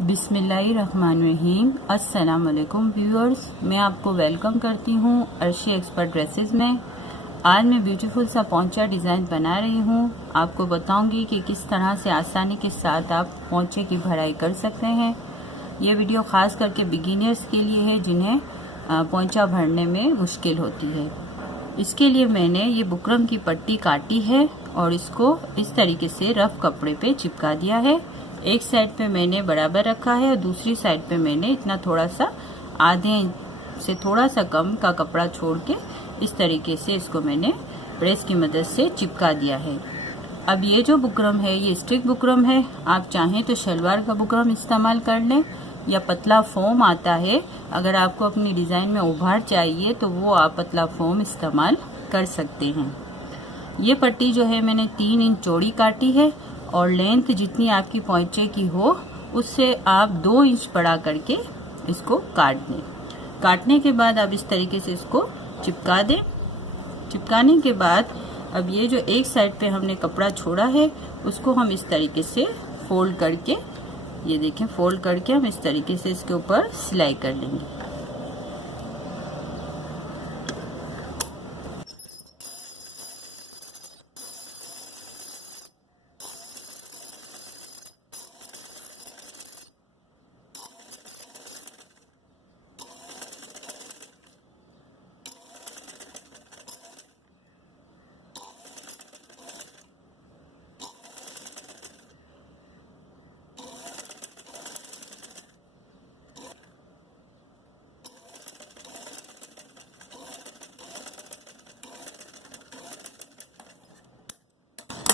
बिस्मिल्लाहिर्रहमानिर्रहीम। अस्सलाम वालेकुम व्यूअर्स, मैं आपको वेलकम करती हूँ अर्शी एक्सपर्ट ड्रेसेस में। आज मैं ब्यूटीफुल सा पोंचा डिज़ाइन बना रही हूँ। आपको बताऊंगी कि किस तरह से आसानी के साथ आप पोंचे की भराई कर सकते हैं। ये वीडियो खास करके बिगिनर्स के लिए है जिन्हें पोंचा भरने में मुश्किल होती है। इसके लिए मैंने ये बुकरम की पट्टी काटी है और इसको इस तरीके से रफ कपड़े पे चिपका दिया है। एक साइड पे मैंने बराबर रखा है और दूसरी साइड पे मैंने इतना थोड़ा सा आधे इंच से थोड़ा सा कम का कपड़ा छोड़ के इस तरीके से इसको मैंने प्रेस की मदद से चिपका दिया है। अब ये जो बुकरम है ये स्टिक बुकरम है। आप चाहें तो शलवार का बुकरम इस्तेमाल कर लें या पतला फोम आता है। अगर आपको अपनी डिज़ाइन में उभार चाहिए तो वो आप पतला फोम इस्तेमाल कर सकते हैं। ये पट्टी जो है मैंने 3 इंच चौड़ी काटी है और लेंथ जितनी आपकी पोंचे की हो उससे आप 2 इंच बढ़ा करके इसको काट दें। काटने के बाद आप इस तरीके से इसको चिपका दें। चिपकाने के बाद अब ये जो एक साइड पे हमने कपड़ा छोड़ा है उसको हम इस तरीके से फोल्ड करके, ये देखें, फोल्ड करके हम इस तरीके से इसके ऊपर सिलाई कर लेंगे।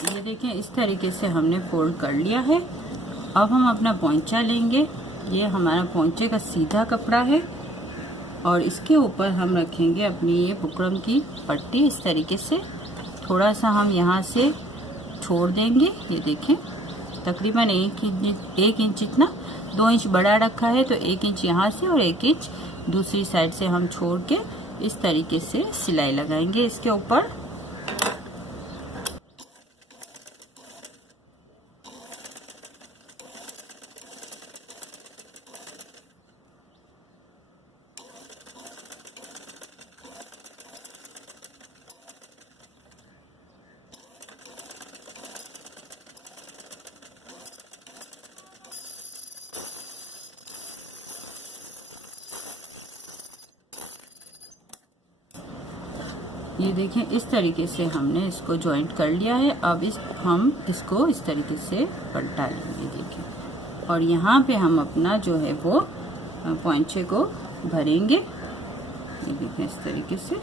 ये देखें, इस तरीके से हमने फोल्ड कर लिया है। अब हम अपना पोंचा लेंगे। ये हमारा पोंचे का सीधा कपड़ा है और इसके ऊपर हम रखेंगे अपनी ये बुकरम की पट्टी। इस तरीके से थोड़ा सा हम यहाँ से छोड़ देंगे। ये देखें, तकरीबन 1 इंच इतना, 2 इंच बड़ा रखा है तो 1 इंच यहाँ से और 1 इंच दूसरी साइड से हम छोड़ के इस तरीके से सिलाई लगाएंगे इसके ऊपर। ये देखें, इस तरीके से हमने इसको जॉइंट कर लिया है। अब हम इसको इस तरीके से पलटा लेंगे। देखें, और यहाँ पे हम अपना जो है वो पोंचे को भरेंगे। ये देखें, इस तरीके से।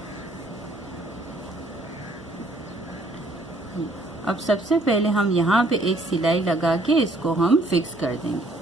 अब सबसे पहले हम यहाँ पे एक सिलाई लगा के इसको हम फिक्स कर देंगे।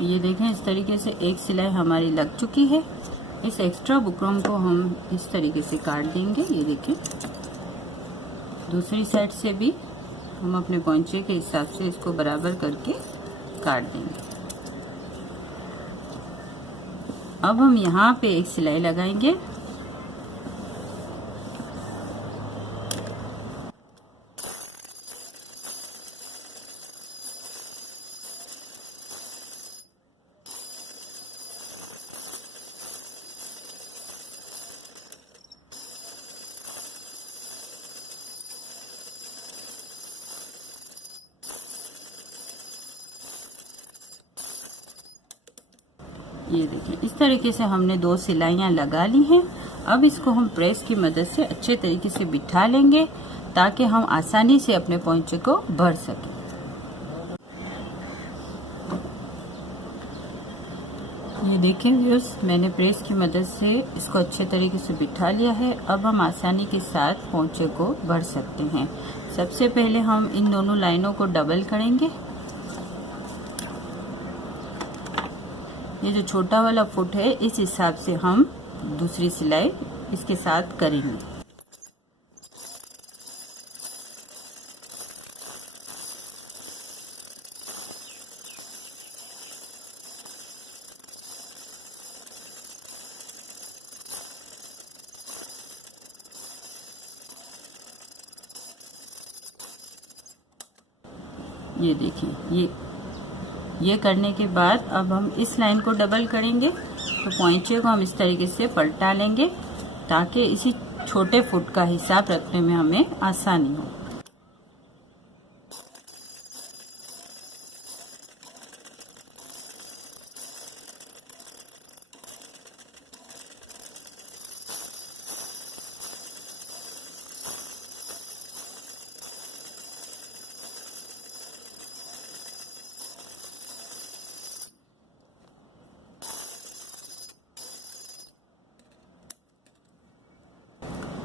ये देखें, इस तरीके से एक सिलाई हमारी लग चुकी है। इस एक्स्ट्रा बुकरम को हम इस तरीके से काट देंगे। ये देखें, दूसरी साइड से भी हम अपने पोंचे के हिसाब से इसको बराबर करके काट देंगे। अब हम यहाँ पे एक सिलाई लगाएंगे। ये देखिए, इस तरीके से हमने 2 सिलाइयाँ लगा ली हैं। अब इसको हम प्रेस की मदद से अच्छे तरीके से बिठा लेंगे ताकि हम आसानी से अपने पोंचे को भर सकें। ये देखें व्यूअर्स, मैंने प्रेस की मदद से इसको अच्छे तरीके से बिठा लिया है। अब हम आसानी के साथ पोंचे को भर सकते हैं। सबसे पहले हम इन दोनों लाइनों को डबल करेंगे। ये जो छोटा वाला फुट है, इस हिसाब से हम दूसरी सिलाई इसके साथ करेंगे। ये देखिए, ये करने के बाद अब हम इस लाइन को डबल करेंगे। तो पोंचे को हम इस तरीके से पलटा लेंगे ताकि इसी छोटे फुट का हिसाब रखने में हमें आसानी हो।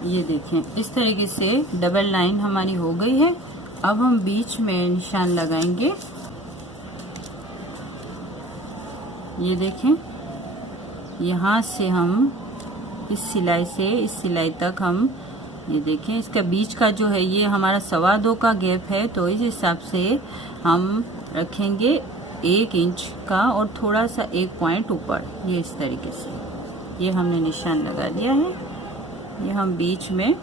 ये देखें, इस तरीके से डबल लाइन हमारी हो गई है। अब हम बीच में निशान लगाएंगे। ये देखें, यहाँ से हम इस सिलाई से इस सिलाई तक हम, ये देखें, इसका बीच का जो है ये हमारा 1.25 का गैप है। तो इस हिसाब से हम रखेंगे 1 इंच का और थोड़ा सा 1 पॉइंट ऊपर। ये इस तरीके से ये हमने निशान लगा दिया है। ये हम बीच में इस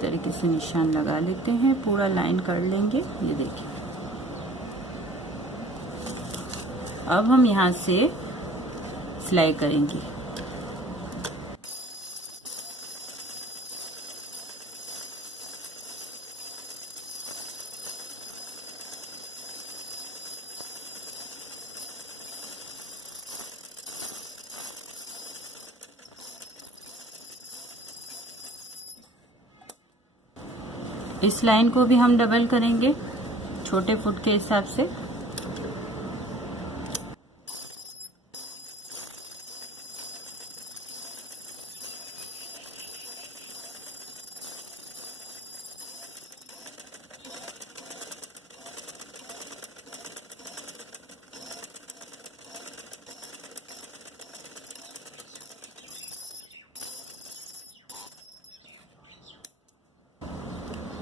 तरीके से निशान लगा लेते हैं, पूरा लाइन कर लेंगे। ये देखिए, अब हम यहाँ से सिलाई करेंगे। इस लाइन को भी हम डबल करेंगे छोटे फुट के हिसाब से।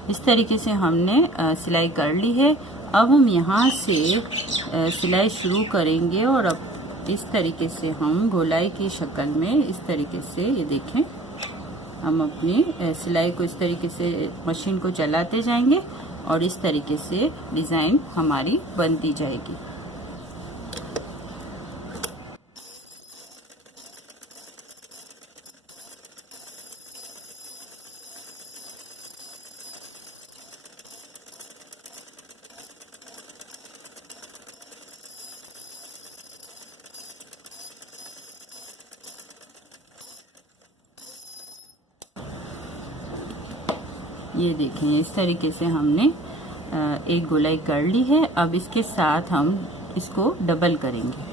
इस तरीके से हमने सिलाई कर ली है। अब हम यहाँ से सिलाई शुरू करेंगे और अब इस तरीके से हम गोलाई की शक्ल में इस तरीके से, ये देखें, हम अपनी सिलाई को इस तरीके से मशीन को चलाते जाएंगे और इस तरीके से डिज़ाइन हमारी बनती जाएगी। ये देखें, इस तरीके से हमने एक गोलाई कर ली है। अब इसके साथ हम इसको डबल करेंगे।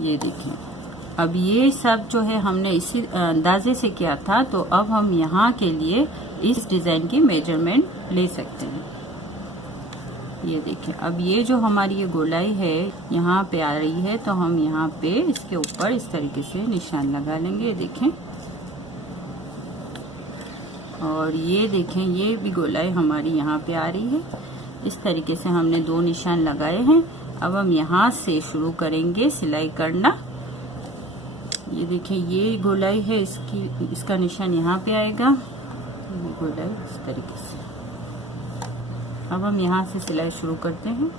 ये देखिए, अब ये सब जो है हमने इसी अंदाजे से किया था। तो अब हम यहाँ के लिए इस डिज़ाइन की मेजरमेंट ले सकते हैं। ये देखिए, अब ये जो हमारी ये गोलाई है यहाँ पे आ रही है, तो हम यहाँ पे इसके ऊपर इस तरीके से निशान लगा लेंगे। देखें, और ये देखें, ये भी गोलाई हमारी यहाँ पे आ रही है। इस तरीके से हमने 2 निशान लगाए हैं। अब हम यहाँ से शुरू करेंगे सिलाई करना। ये देखिए, ये गोलाई है, इसका निशान यहाँ पे आएगा। ये गोलाई इस तरीके से। अब हम यहाँ से सिलाई शुरू करते हैं।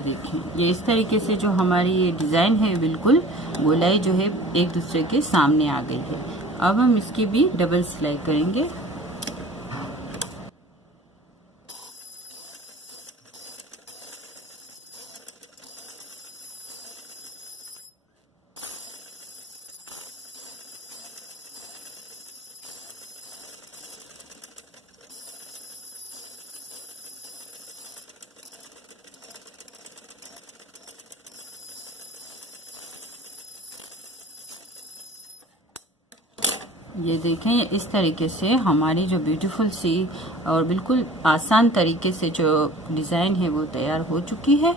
ये देखें, ये इस तरीके से जो हमारी ये डिज़ाइन है बिल्कुल गोलाई जो है एक दूसरे के सामने आ गई है। अब हम इसकी भी डबल सिलाई करेंगे। ये देखें, ये इस तरीके से हमारी जो ब्यूटीफुल सी और बिल्कुल आसान तरीके से जो डिज़ाइन है वो तैयार हो चुकी है।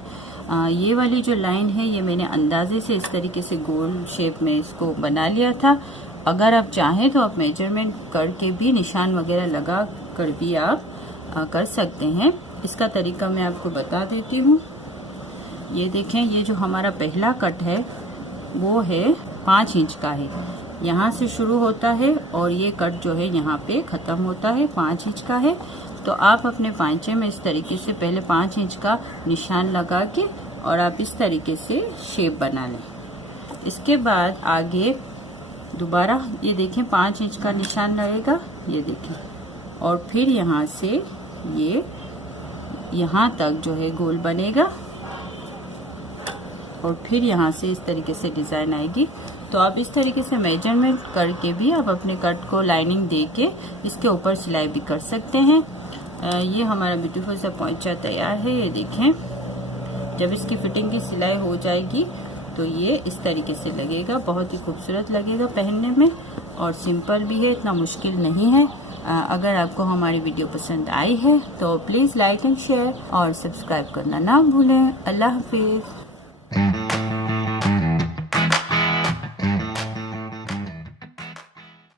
ये वाली जो लाइन है ये मैंने अंदाजे से इस तरीके से गोल शेप में इसको बना लिया था। अगर आप चाहें तो आप मेजरमेंट करके भी निशान वगैरह लगा कर भी आप कर सकते हैं। इसका तरीका मैं आपको बता देती हूँ। ये देखें, ये जो हमारा पहला कट है वो है 5 इंच का है, यहाँ से शुरू होता है और ये कट जो है यहाँ पे ख़त्म होता है, 5 इंच का है। तो आप अपने पांचे में इस तरीके से पहले 5 इंच का निशान लगा के और आप इस तरीके से शेप बना लें। इसके बाद आगे दोबारा ये देखें 5 इंच का निशान लगेगा, ये देखें, और फिर यहाँ से ये यहाँ तक जो है गोल बनेगा और फिर यहाँ से इस तरीके से डिज़ाइन आएगी। तो आप इस तरीके से मेजरमेंट करके भी आप अपने कट को लाइनिंग दे के इसके ऊपर सिलाई भी कर सकते हैं। ये हमारा ब्यूटीफुल सा पोंचा तैयार है। ये देखें, जब इसकी फिटिंग की सिलाई हो जाएगी तो ये इस तरीके से लगेगा, बहुत ही खूबसूरत लगेगा पहनने में और सिंपल भी है, इतना मुश्किल नहीं है। अगर आपको हमारी वीडियो पसंद आई है तो प्लीज़ लाइक एंड शेयर और सब्सक्राइब करना ना भूलें। अल्लाह हाफिज़।